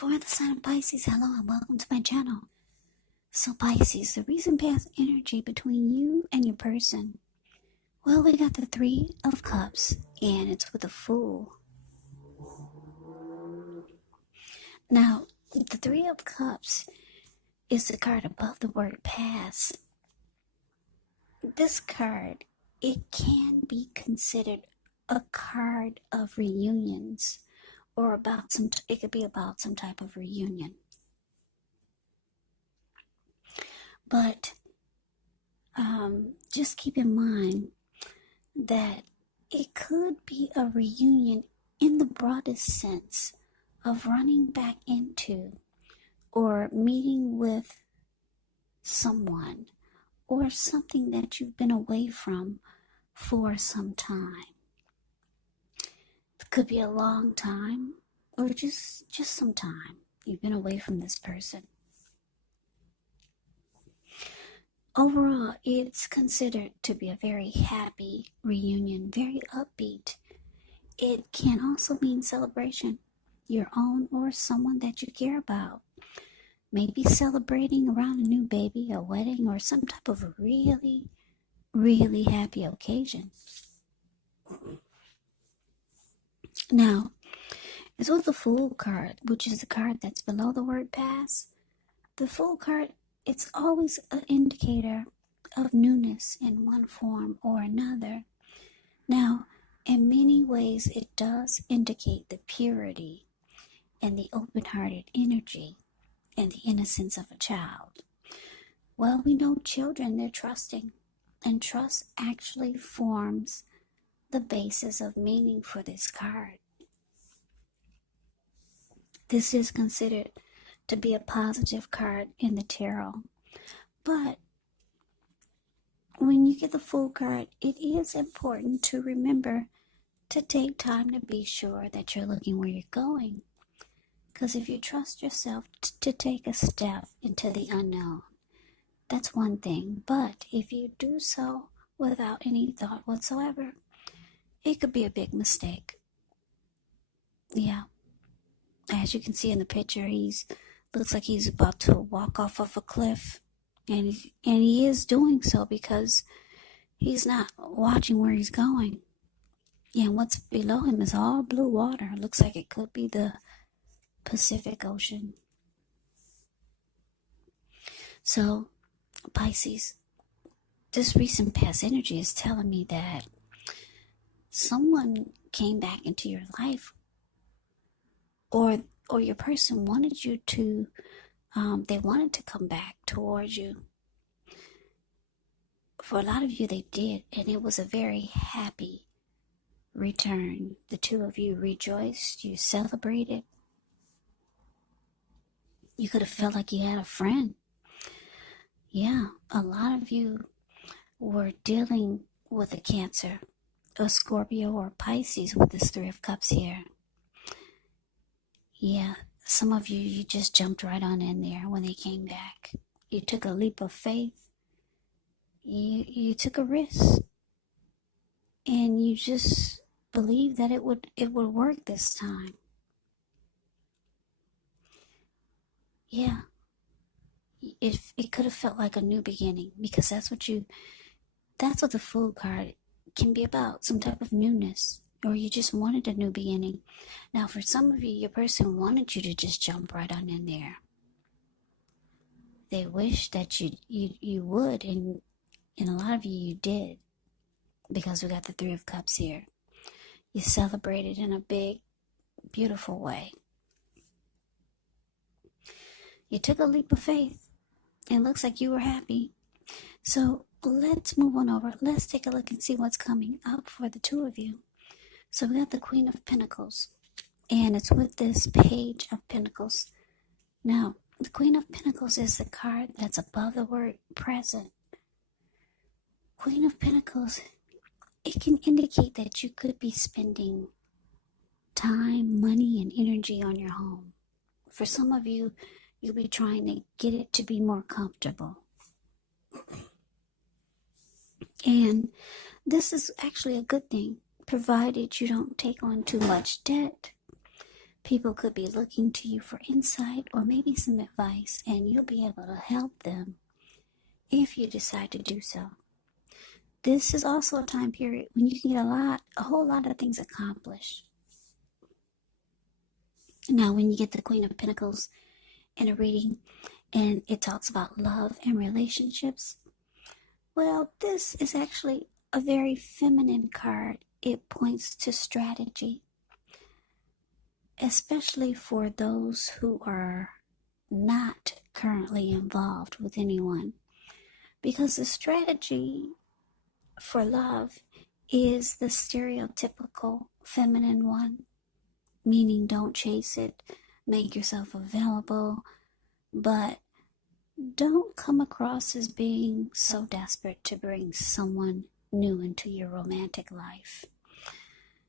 For the sign of Pisces, hello and welcome to my channel. So Pisces, the recent past energy between you and your person. Well, we got the Three of Cups, and it's with a Fool. Now, the Three of Cups is the card above the word past. This card, it can be considered a card of reunions, or it could be about some type of reunion. But just keep in mind that it could be a reunion in the broadest sense of running back into or meeting with someone or something that you've been away from for some time. It could be a long time or just some time you've been away from this person. Overall, it's considered to be a very happy reunion, very upbeat. It can also mean celebration, your own or someone that you care about. Maybe celebrating around a new baby, a wedding, or some type of really, really happy occasion. Now, it's with the Fool card, which is the card that's below the word past. The Fool card, it's always an indicator of newness in one form or another. Now, in many ways, it does indicate the purity and the open-hearted energy and the innocence of a child. Well, we know children, they're trusting, and trust actually forms the basis of meaning for this card. This is considered to be a positive card in the tarot. But when you get the Fool card, it is important to remember to take time to be sure that you're looking where you're going. Because if you trust yourself to take a step into the unknown, that's one thing. But if you do so without any thought whatsoever, it could be a big mistake. Yeah. As you can see in the picture, looks like he's about to walk off of a cliff, and he is doing so because he's not watching where he's going. And what's below him is all blue water. Looks like it could be the Pacific Ocean. So, Pisces, this recent past energy is telling me that someone came back into your life, or your person wanted you to, they wanted to come back towards you. For a lot of you, they did, and it was a very happy return. The two of you rejoiced, you celebrated. You could have felt like you had a friend. Yeah, a lot of you were dealing with a Cancer, a Scorpio, or Pisces with this Three of Cups here. Yeah, some of you just jumped right on in there when they came back. You took a leap of faith. You took a risk. And you just believed that it would work this time. Yeah. It could have felt like a new beginning, because that's what the Fool card can be about, some type of newness, or you just wanted a new beginning. Now, for some of you, your person wanted you to just jump right on in there. They wish that you would, and a lot of you did, because we got the Three of Cups here. You celebrated in a big, beautiful way. You took a leap of faith. It looks like you were happy. So let's move on over. Let's take a look and see what's coming up for the two of you. So we got the Queen of Pentacles, and it's with this Page of Pentacles. Now, the Queen of Pentacles is the card that's above the word present. Queen of Pentacles, it can indicate that you could be spending time, money, and energy on your home. For some of you, you'll be trying to get it to be more comfortable. And this is actually a good thing, provided you don't take on too much debt. People could be looking to you for insight or maybe some advice, and you'll be able to help them if you decide to do so. This is also a time period when you can get a whole lot of things accomplished. Now, when you get the Queen of Pentacles in a reading and it talks about love and relationships, well, this is actually a very feminine card. It points to strategy, especially for those who are not currently involved with anyone, because the strategy for love is the stereotypical feminine one, meaning don't chase it, make yourself available, but don't come across as being so desperate to bring someone new into your romantic life.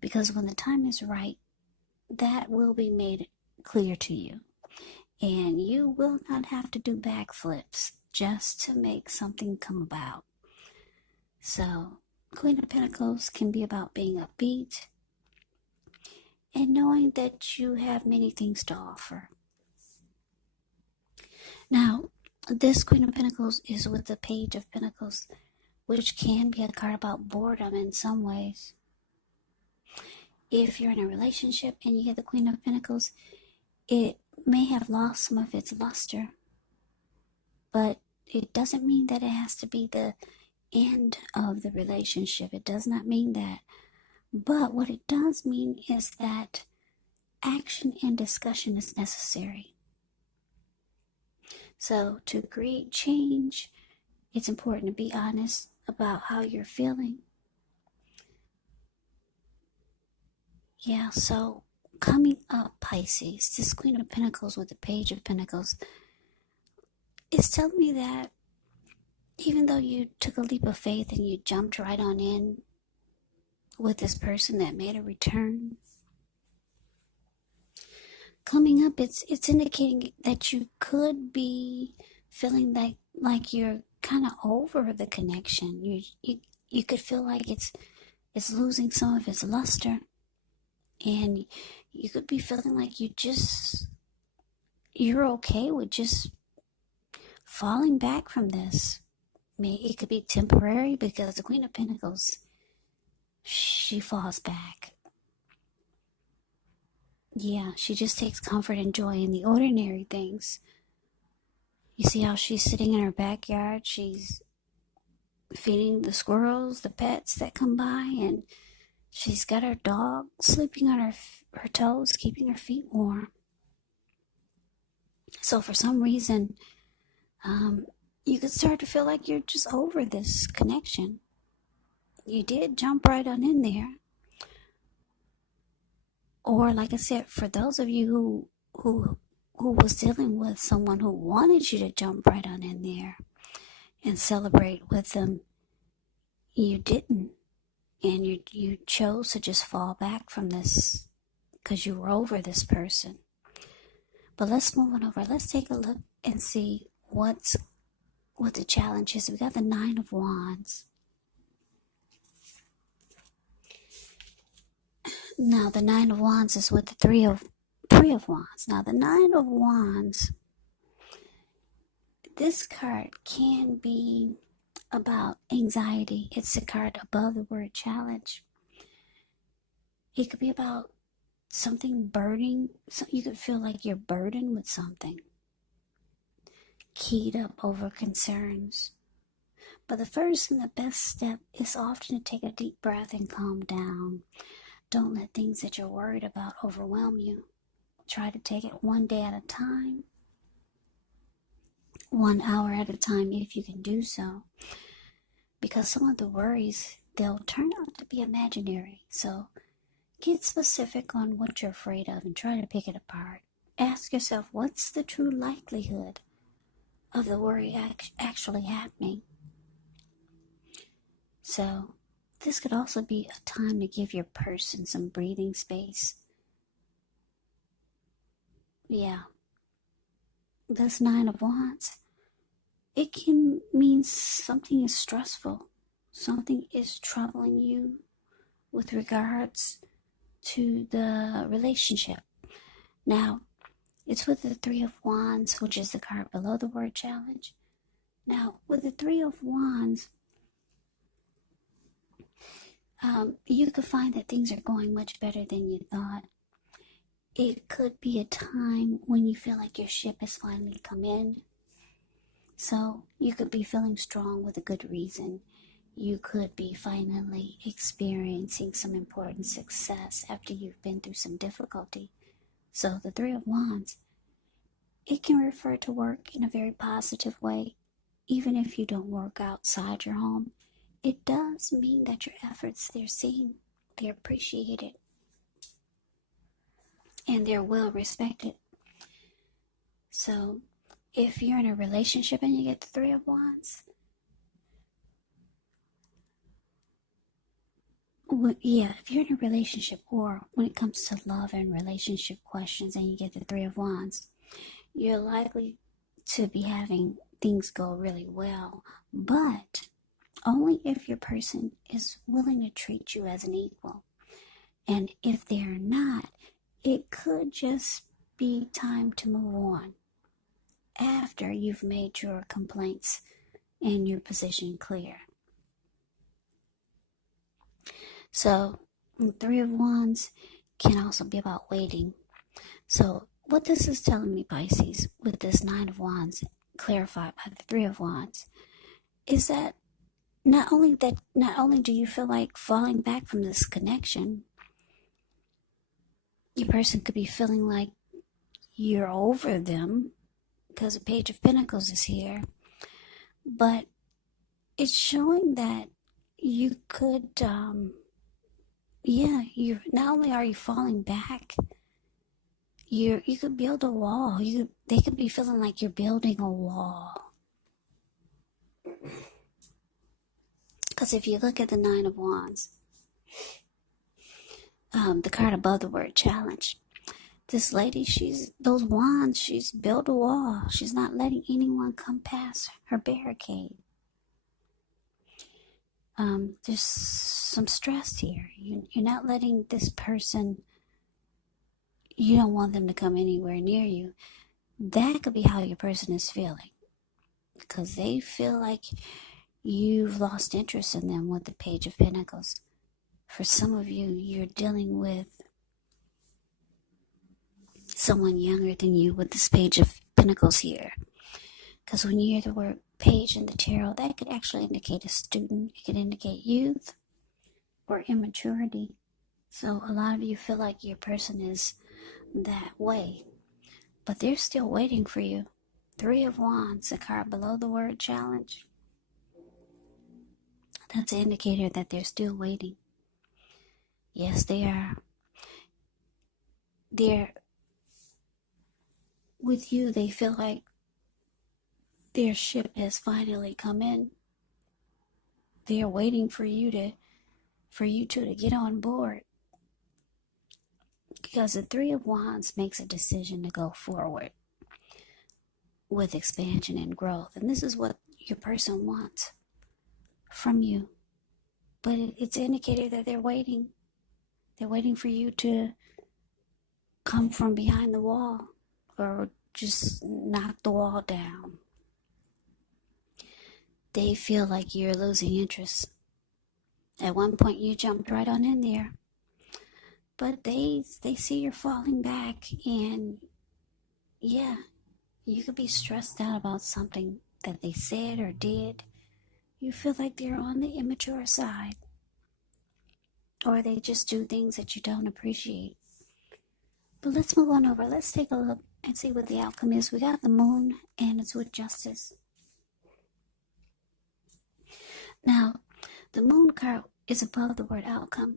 Because when the time is right, that will be made clear to you. And you will not have to do backflips just to make something come about. So, Queen of Pentacles can be about being upbeat and knowing that you have many things to offer. Now, this Queen of Pentacles is with the Page of Pentacles, which can be a card about boredom in some ways. If you're in a relationship and you get the Queen of Pentacles, it may have lost some of its luster, but it doesn't mean that it has to be the end of the relationship. It does not mean that. But what it does mean is that action and discussion is necessary. So to create change, it's important to be honest about how you're feeling. Yeah, so coming up, Pisces, this Queen of Pentacles with the Page of Pentacles is telling me that even though you took a leap of faith and you jumped right on in with this person that made a return, coming up, it's indicating that you could be feeling like you're kind of over the connection. You could feel like it's losing some of its luster, and you could be feeling like you're okay with just falling back from this. It could be temporary, because the Queen of Pentacles, she falls back. Yeah, she just takes comfort and joy in the ordinary things. You see how she's sitting in her backyard, she's feeding the squirrels, the pets that come by, and she's got her dog sleeping on her toes, keeping her feet warm. So for some reason, you could start to feel like you're just over this connection. You did jump right on in there. Or like I said, for those of you who was dealing with someone who wanted you to jump right on in there and celebrate with them, you didn't. And you chose to just fall back from this because you were over this person. But let's move on over. Let's take a look and see what the challenge is. We got the Nine of Wands. Now the Nine of Wands is with the Three of Wands. Now the Nine of Wands, this card can be about anxiety. It's a card above the word challenge. It could be about something burning. So you could feel like you're burdened with something, keyed up over concerns. But the first and the best step is often to take a deep breath and calm down. Don't let things that you're worried about overwhelm you. Try to take it one day at a time, 1 hour at a time if you can do so. Because some of the worries, they'll turn out to be imaginary. So get specific on what you're afraid of and try to pick it apart. Ask yourself, what's the true likelihood of the worry actually happening? So this could also be a time to give your person some breathing space. Yeah. This Nine of Wands, it can mean something is stressful. Something is troubling you with regards to the relationship. Now, it's with the Three of Wands, which is the card below the word challenge. Now, with the Three of Wands, you could find that things are going much better than you thought. It could be a time when you feel like your ship has finally come in. So you could be feeling strong with a good reason. You could be finally experiencing some important success after you've been through some difficulty. So the Three of Wands, it can refer to work in a very positive way. Even if you don't work outside your home, it does mean that your efforts, they're seen, they're appreciated, and they're well respected. So if you're in a relationship and you get the Three of Wands, if you're in a relationship, or when it comes to love and relationship questions and you get the Three of Wands, you're likely to be having things go really well, but only if your person is willing to treat you as an equal. And if they're not, it could just be time to move on after you've made your complaints and your position clear. So, Three of Wands can also be about waiting. So, what this is telling me, Pisces, with this Nine of Wands clarified by the Three of Wands, is that not only do you feel like falling back from this connection, your person could be feeling like you're over them because the Page of Pentacles is here, but it's showing that you could, you're not only are you falling back, you could build a wall. They could be feeling like you're building a wall. Because if you look at the Nine of Wands, the card above the word challenge, this lady, she's built a wall. She's not letting anyone come past her barricade. There's some stress here. You're not letting this person, you don't want them to come anywhere near you. That could be how your person is feeling, because they feel like you've lost interest in them with the Page of Pentacles. For some of you, you're dealing with someone younger than you with this Page of Pentacles here. Because when you hear the word page in the tarot, that could actually indicate a student. It could indicate youth or immaturity. So a lot of you feel like your person is that way, but they're still waiting for you. Three of Wands, the card below the word challenge. That's an indicator that they're still waiting. Yes, they are. They're with you. They feel like their ship has finally come in. They're waiting for you to get on board. Because the Three of Wands makes a decision to go forward with expansion and growth. And this is what your person wants from you. But it's an indicator that they're waiting. They're waiting for you to come from behind the wall or just knock the wall down. They feel like you're losing interest. At one point you jumped right on in there. But they see you're falling back, and yeah, you could be stressed out about something that they said or did. You feel like they're on the immature side, or they just do things that you don't appreciate. But let's move on over. Let's take a look and see what the outcome is. We got the Moon, and it's with Justice. Now, the Moon card is above the word outcome.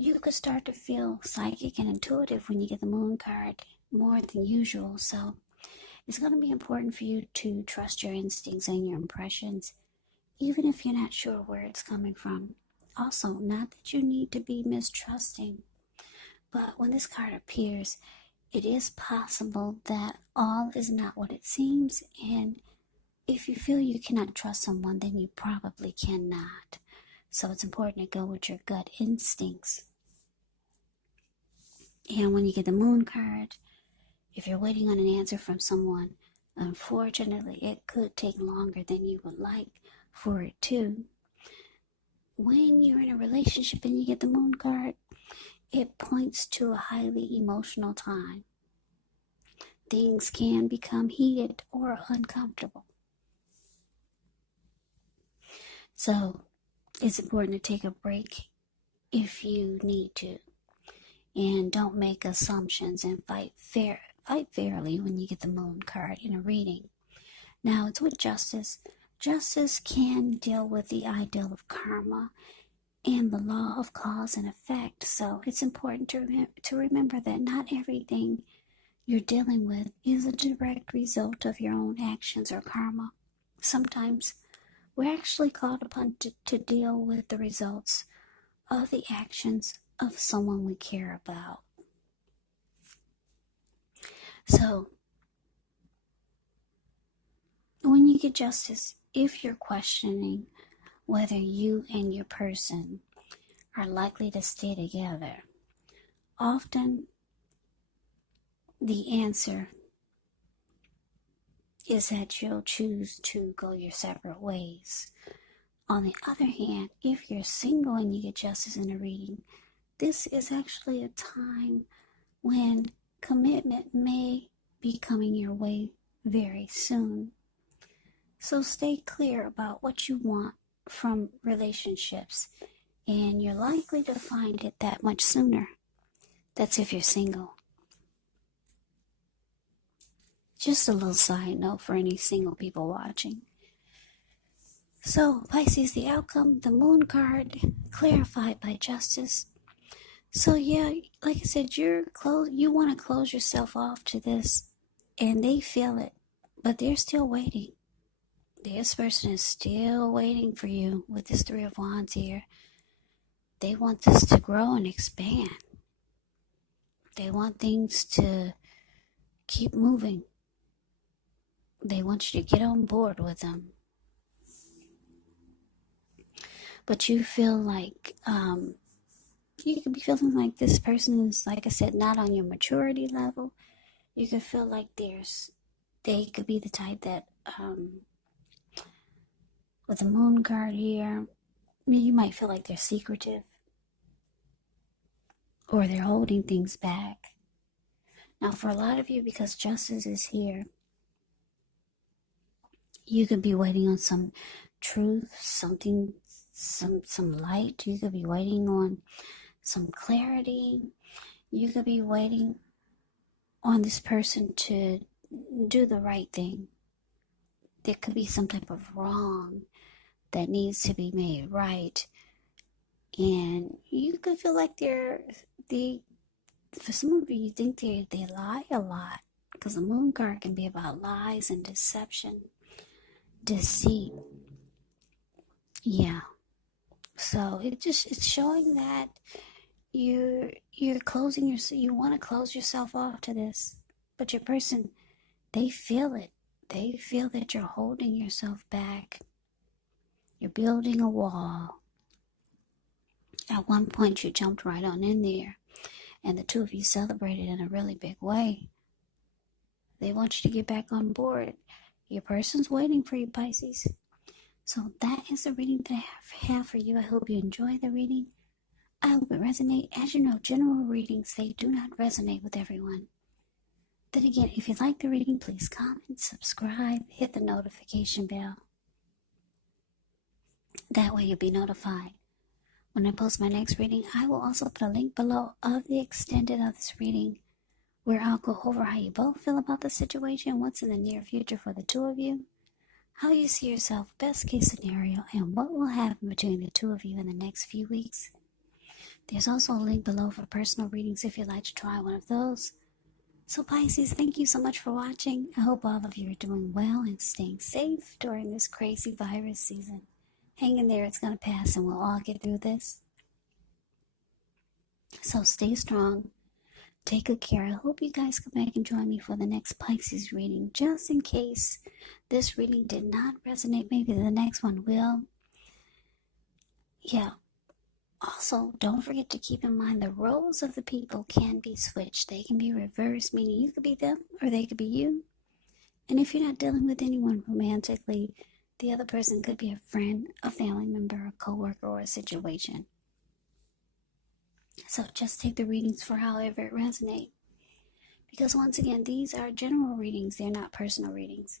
You could start to feel psychic and intuitive when you get the Moon card more than usual. So it's going to be important for you to trust your instincts and your impressions, even if you're not sure where it's coming from. Also, not that you need to be mistrusting, but when this card appears, it is possible that all is not what it seems, and if you feel you cannot trust someone, then you probably cannot. So it's important to go with your gut instincts. And when you get the moon card, if you're waiting on an answer from someone, unfortunately, it could take longer than you would like for it to. When you're in a relationship and you get the moon card, it points to a highly emotional time. Things can become heated or uncomfortable. So it's important to take a break if you need to. And don't make assumptions and fight fairly when you get the moon card in a reading. Now it's with justice. Justice can deal with the ideal of karma and the law of cause and effect. So it's important to remember that not everything you're dealing with is a direct result of your own actions or karma. Sometimes we're actually called upon to deal with the results of the actions of someone we care about. So, when you get justice, if you're questioning whether you and your person are likely to stay together, often the answer is that you'll choose to go your separate ways. On the other hand, if you're single and you get justice in a reading, this is actually a time when commitment may be coming your way very soon. So stay clear about what you want from relationships, and you're likely to find it that much sooner. That's if you're single. Just a little side note for any single people watching. So, Pisces, the outcome, the moon card, clarified by justice. So yeah, like I said, you want to close yourself off to this, and they feel it, but they're still waiting. This person is still waiting for you with this Three of Wands here. They want this to grow and expand. They want things to keep moving. They want you to get on board with them. But you feel like, you could be feeling like this person is, like I said, not on your maturity level. You could feel like they could be the type that, with the moon card here, you might feel like they're secretive or they're holding things back. Now, for a lot of you, because justice is here, you could be waiting on some truth, something, some light. You could be waiting on some clarity. You could be waiting on this person to do the right thing. There could be some type of wrong that needs to be made right. And you could feel like for some of you think they lie a lot, because the moon card can be about lies and deception, deceit. Yeah. So it's showing that you're closing you want to close yourself off to this, but your person, they feel it. They feel that you're holding yourself back. You're building a wall. At one point, you jumped right on in there, and the two of you celebrated in a really big way. They want you to get back on board. Your person's waiting for you, Pisces. So that is the reading that I have for you. I hope you enjoy the reading. I hope it resonates. As you know, general readings, they do not resonate with everyone. Then again, if you like the reading, please comment, subscribe, hit the notification bell. That way you'll be notified when I post my next reading. I will also put a link below of the extended of this reading, where I'll go over how you both feel about the situation, what's in the near future for the two of you, how you see yourself, best case scenario, and what will happen between the two of you in the next few weeks. There's also a link below for personal readings if you'd like to try one of those. So Pisces, thank you so much for watching. I hope all of you are doing well and staying safe during this crazy virus season. Hang in there, it's going to pass and we'll all get through this. So stay strong. Take good care. I hope you guys come back and join me for the next Pisces reading. Just in case this reading did not resonate, maybe the next one will. Yeah. Also, don't forget to keep in mind the roles of the people can be switched. They can be reversed, meaning you could be them or they could be you. And if you're not dealing with anyone romantically, the other person could be a friend, a family member, a coworker, or a situation. So just take the readings for however it resonates. Because once again, these are general readings, they're not personal readings.